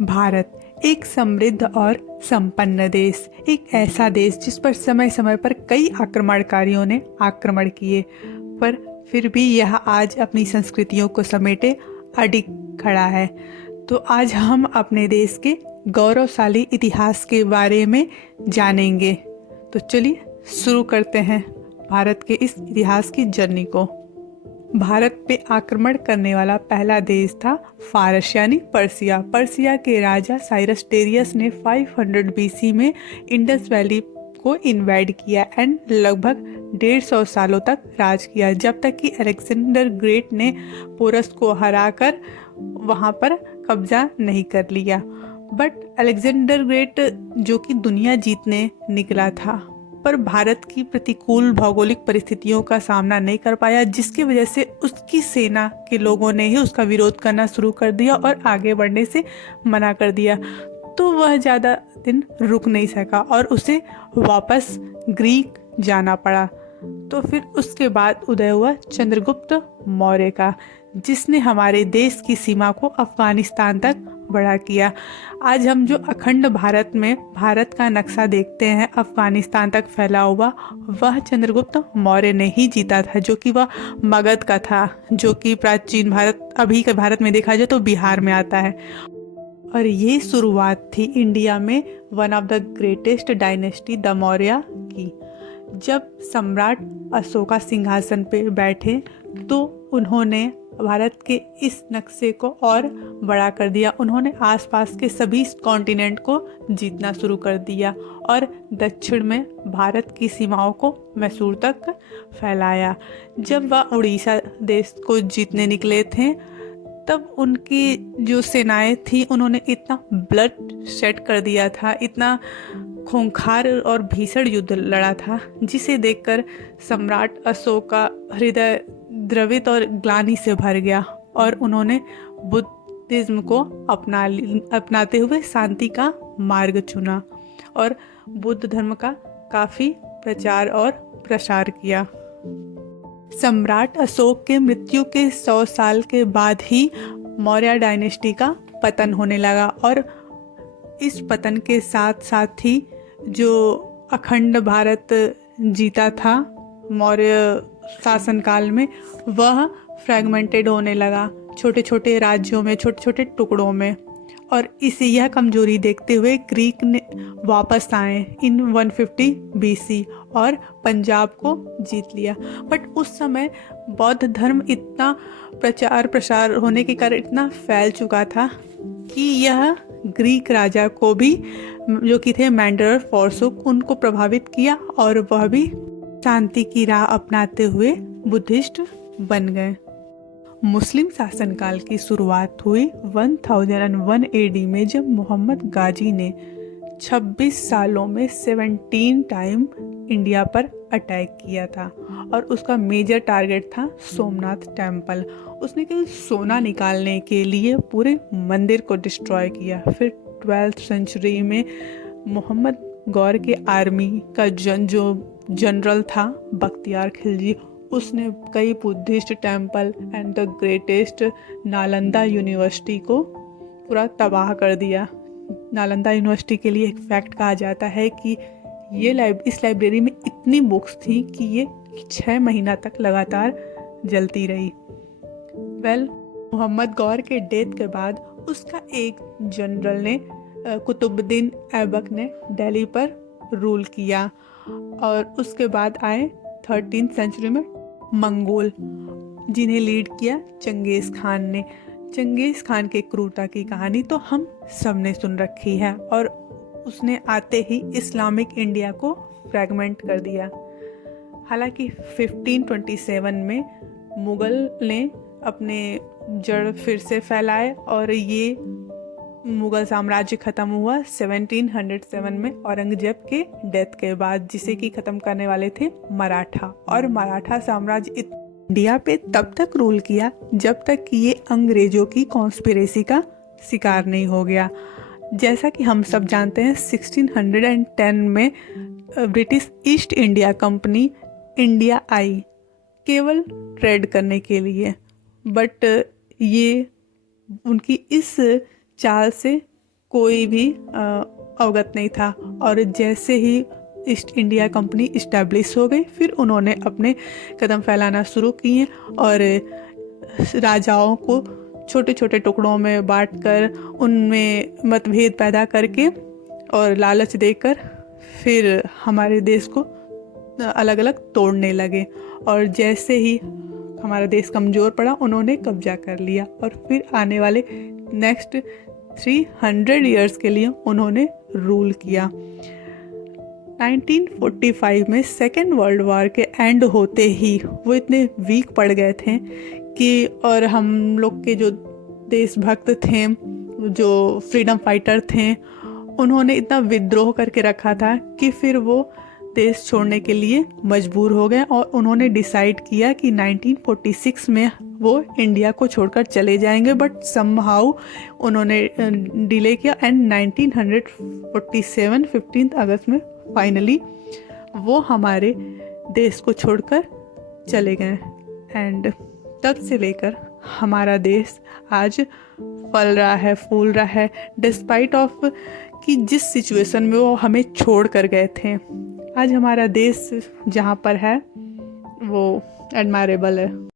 भारत एक समृद्ध और संपन्न देश, एक ऐसा देश जिस पर समय समय पर कई आक्रमणकारियों ने आक्रमण किए, पर फिर भी यह आज अपनी संस्कृतियों को समेटे अडिग खड़ा है। तो आज हम अपने देश के गौरवशाली इतिहास के बारे में जानेंगे। तो चलिए शुरू करते हैं भारत के इस इतिहास की जर्नी को। भारत पे आक्रमण करने वाला पहला देश था फारस यानी पर्सिया। पर्सिया के राजा साइरस टेरियस ने 500 बीसी में इंडस वैली को इन्वाइड किया एंड लगभग 150 सालों तक राज किया, जब तक कि अलेक्जेंडर ग्रेट ने पोरस को हराकर वहाँ पर कब्जा नहीं कर लिया। बट अलेक्जेंडर ग्रेट जो कि दुनिया जीतने निकला था, पर भारत की प्रतिकूल भौगोलिक परिस्थितियों का सामना नहीं कर पाया, जिसकी वजह से उसकी सेना के लोगों ने ही उसका विरोध करना शुरू कर दिया और आगे बढ़ने से मना कर दिया। तो वह ज़्यादा दिन रुक नहीं सका और उसे वापस ग्रीक जाना पड़ा। तो फिर उसके बाद उदय हुआ चंद्रगुप्त मौर्य का, जिसने हमारे देश की सीमा को अफगानिस्तान तक बड़ा किया। आज हम जो अखंड भारत में भारत का नक्शा देखते हैं अफगानिस्तान तक फैला हुआ, वह चंद्रगुप्त मौर्य ने ही जीता था, जो कि वह मगध का था, जो कि प्राचीन भारत, अभी के भारत में देखा जाए तो बिहार में आता है। और ये शुरुआत थी इंडिया में one of the greatest dynasty the Maurya की। जब सम्राट अशोका सिंहासन पे बैठे तो उन्होंने भारत के इस नक्शे को और बड़ा कर दिया। उन्होंने आसपास के सभी कॉन्टिनेंट को जीतना शुरू कर दिया और दक्षिण में भारत की सीमाओं को मैसूर तक फैलाया। जब वह उड़ीसा देश को जीतने निकले थे, तब उनकी जो सेनाएं थी उन्होंने इतना ब्लड शेड कर दिया था, इतना खूंखार और भीषण युद्ध लड़ा था, जिसे देखकर सम्राट अशोक का हृदय द्रवित और ग्लानि से भर गया और उन्होंने बुद्धिज्म को अपनाते हुए शांति का मार्ग चुना और बुद्ध धर्म का काफ़ी प्रचार और प्रसार किया। सम्राट अशोक के मृत्यु के 100 साल के बाद ही मौर्य डायनेस्टी का पतन होने लगा और इस पतन के साथ साथ ही जो अखंड भारत जीता था मौर्य शासनकाल में, वह फ्रैगमेंटेड होने लगा छोटे छोटे राज्यों में, छोटे छोटे टुकड़ों में। और इसे यह कमजोरी देखते हुए ग्रीक ने वापस आए इन 150 बीसी और पंजाब को जीत लिया। बट उस समय बौद्ध धर्म इतना प्रचार प्रसार होने के कारण इतना फैल चुका था कि यह ग्रीक राजा को भी, जो कि थे मैंडर फॉर्सुक, उनको प्रभावित किया और वह भी शांति की राह अपनाते हुए बुद्धिस्ट बन गए। मुस्लिम शासनकाल की शुरुआत हुई 1001 एडी में, जब मोहम्मद गाजी ने 26 सालों में 17 टाइम इंडिया पर अटैक किया था और उसका मेजर टारगेट था सोमनाथ टेम्पल। उसने केवल सोना निकालने के लिए पूरे मंदिर को डिस्ट्रॉय किया। फिर 12th सेंचुरी में मोहम्मद गौर के आर्मी का जो जनरल था बख्तियार खिलजी, उसने कई Buddhist temple and the greatest Nalanda university को पूरा तबाह कर दिया। नालंदा यूनिवर्सिटी के लिए एक फैक्ट कहा जाता है कि इस लाइब्रेरी में इतनी बुक्स थी कि ये 6 महीना तक लगातार जलती रही। मोहम्मद गौर के डेथ के बाद उसका एक जनरल ने, कुतुबुद्दीन ऐबक ने दिल्ली पर रूल किया और उसके बाद आए 13th सेंचुरी में मंगोल, जिन्हें लीड किया चंगेज़ खान ने। चंगेज़ खान के क्रूरता की कहानी तो हम सब ने सुन रखी है और उसने आते ही इस्लामिक इंडिया को फ्रैगमेंट कर दिया। हालांकि 1527 में मुग़ल ने अपने जड़ फिर से फैलाए और ये मुग़ल साम्राज्य ख़त्म हुआ 1707 में औरंगजेब के डेथ के बाद, जिसे कि ख़त्म करने वाले थे मराठा। और मराठा साम्राज्य इंडिया पे तब तक रूल किया जब तक कि ये अंग्रेज़ों की कॉन्स्पिरेसी का शिकार नहीं हो गया। जैसा कि हम सब जानते हैं 1610 में British east India company India I केवल ट्रेड करने के लिए, बट ये उनकी इस चाल से कोई भी अवगत नहीं था। और जैसे ही ईस्ट इंडिया कंपनी इस्टेब्लिश हो गई, फिर उन्होंने अपने कदम फैलाना शुरू किए और राजाओं को छोटे छोटे टुकड़ों में बांटकर उनमें मतभेद पैदा करके और लालच देकर फिर हमारे देश को अलग अलग तोड़ने लगे। और जैसे ही हमारा देश कमज़ोर पड़ा, उन्होंने कब्जा कर लिया और फिर आने वाले नेक्स्ट 300 ईयर्स के लिए उन्होंने रूल किया। 1945 में सेकेंड वर्ल्ड वॉर के एंड होते ही वो इतने वीक पड़ गए थे कि, और हम लोग के जो देशभक्त थे, जो फ्रीडम फाइटर थे, उन्होंने इतना विद्रोह करके रखा था कि फिर वो देश छोड़ने के लिए मजबूर हो गए और उन्होंने डिसाइड किया कि 1946 में वो इंडिया को छोड़कर चले जाएंगे। बट समहाउ उन्होंने डिले किया एंड 1947 15 अगस्त में फाइनली वो हमारे देश को छोड़कर चले गए। एंड तब से लेकर हमारा देश आज फल रहा है, फूल रहा है, डिस्पाइट ऑफ कि जिस सिचुएशन में वो हमें छोड़ कर गए थे। आज हमारा देश जहाँ पर है वो एडमायरेबल है।